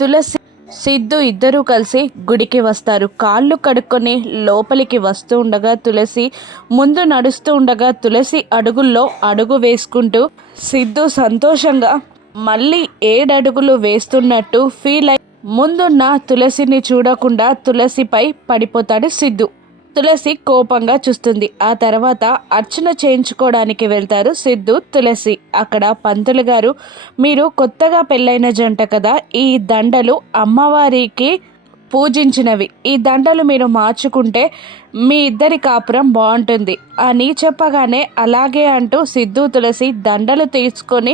తులసి సిద్ధు ఇద్దరూ కలిసి గుడికి వస్తారు. కాళ్ళు కడుక్కొని లోపలికి వస్తూ ఉండగా తులసి ముందు నడుస్తూ ఉండగా తులసి అడుగుల్లో అడుగు వేసుకుంటూ సిద్ధు సంతోషంగా మళ్ళీ 7 అడుగులు వేస్తున్నట్టు ఫీల్ అయి ముందున్న తులసిని చూడకుండా తులసిపై పడిపోతాడు సిద్ధు. తులసి కోపంగా చూస్తుంది. ఆ తర్వాత అర్చన చేయించుకోవడానికి వెళ్తారు సిద్ధు, తులసి. అక్కడ పంతులు గారు, మీరు కొత్తగా పెళ్ళైన జంట కదా, ఈ దండలు అమ్మవారికి పూజించినవి, ఈ దండలు మీరు మార్చుకుంటే మీ ఇద్దరి కాపురం బాగుంటుంది అని చెప్పగానే అలాగే అంటూ సిద్ధు తులసి దండలు తీసుకొని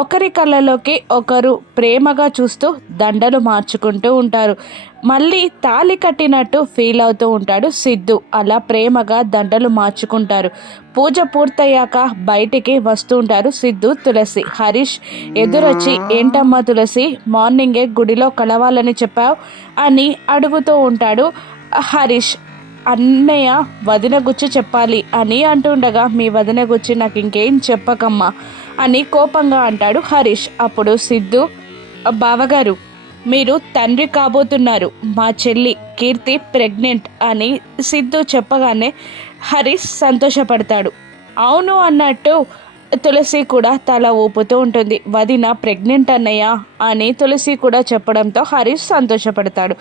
ఒకరి కళ్ళలోకి ఒకరు ప్రేమగా చూస్తూ దండలు మార్చుకుంటూ ఉంటారు. మళ్ళీ తాళి కట్టినట్టు ఫీల్ అవుతూ ఉంటాడు సిద్ధు. అలా ప్రేమగా దండలు మార్చుకుంటారు. పూజ పూర్తయ్యాక బయటికి వస్తూ ఉంటారు సిద్ధు, తులసి. హరీష్ ఎదురొచ్చి, ఏంటమ్మా తులసి, మార్నింగే గుడిలో కలవాలని చెప్పావు అని అడుగుతూ ఉంటాడు హరీష్. అన్నయ్య వదిన గుచ్చి చెప్పాలి అని అంటుండగా, మీ వదిన గుచ్చి నాకు ఇంకేం చెప్పకమ్మా అని కోపంగా అంటాడు హరీష్. అప్పుడు సిద్ధు, బావగారు మీరు తండ్రి కాబోతున్నారు, మా చెల్లి కీర్తి ప్రెగ్నెంట్ అని సిద్ధు చెప్పగానే హరీష్ సంతోషపడతాడు. అవును అన్నట్టు తులసి కూడా తల ఊపుతూ ఉంటుంది. వదిన ప్రెగ్నెంట్ అన్నయ్య అని తులసి కూడా చెప్పడంతో హరీష్ సంతోషపడతాడు.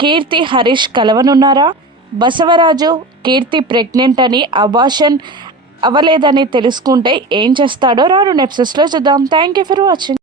కీర్తి హరీష్ కలవనున్నారా? బసవరాజు కీర్తి ప్రెగ్నెంట్ అని అబార్షన్ అవ్వలేదని తెలుసుకుంటే ఏం చేస్తాడో రాను ఎపిసోడ్స్లో చూద్దాం. Thank you for watching.